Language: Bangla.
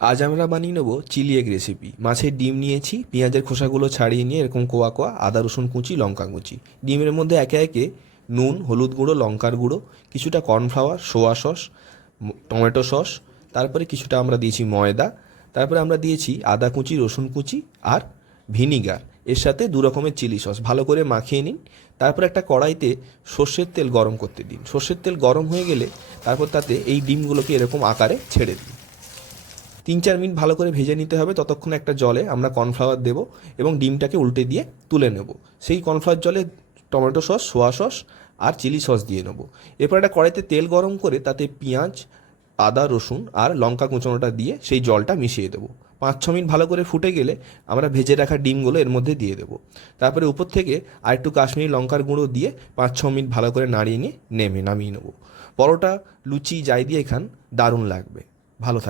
আজ আমরা বানিয়ে নেবো চিলি এগ রেসিপি। মাছের ডিম নিয়েছি, পেঁয়াজের খোসাগুলো ছাড়িয়ে নিয়ে এরকম কোয়া কোয়া, আদা রসুন কুচি, লঙ্কা কুচি। ডিমের মধ্যে একে একে নুন, হলুদ গুঁড়ো, লঙ্কার গুঁড়ো, কিছুটা কর্নফ্লাওয়ার, সোয়া সস, টমেটো সস, তারপরে কিছুটা আমরা দিয়েছি ময়দা, তারপরে আমরা দিয়েছি আদা কুচি, রসুন কুচি আর ভিনিগার। এর সাথে দু রকমের চিলি সস ভালো করে মাখিয়ে নিন। তারপর একটা কড়াইতে সর্ষের তেল গরম করতে দিন। সর্ষের তেল গরম হয়ে গেলে তারপর তাতে এই ডিমগুলোকে এরকম আকারে ছেড়ে দিন। 3-4 মিনিট ভালো করে ভেজে নিতে হবে। ততক্ষণে একটা জলে আমরা কর্নফ্লাওয়ার দেবো এবং ডিমটাকে উল্টে দিয়ে তুলে নেব। সেই কর্নফ্লাওয়ার জলে টমেটো সস, সোয়া সস আর চিলি সস দিয়ে নেবো। এরপর একটা কড়াইতে তেল গরম করে তাতে পেঁয়াজ, আদা রসুন আর লঙ্কা কুচোনোটা দিয়ে সেই জলটা মিশিয়ে দেবো। 5-6 মিনিট ভালো করে ফুটে গেলে আমরা ভেজে রাখা ডিমগুলো এর মধ্যে দিয়ে দেবো। তারপরে উপর থেকে আরেকটু কাশ্মীরি লঙ্কার গুঁড়ো দিয়ে 5-6 মিনিট ভালো করে নাড়িয়ে নিয়ে নামিয়ে নেবো। পরোটা, লুচি যাই দিয়ে খান, দারুণ লাগবে। ভালো থাকবে।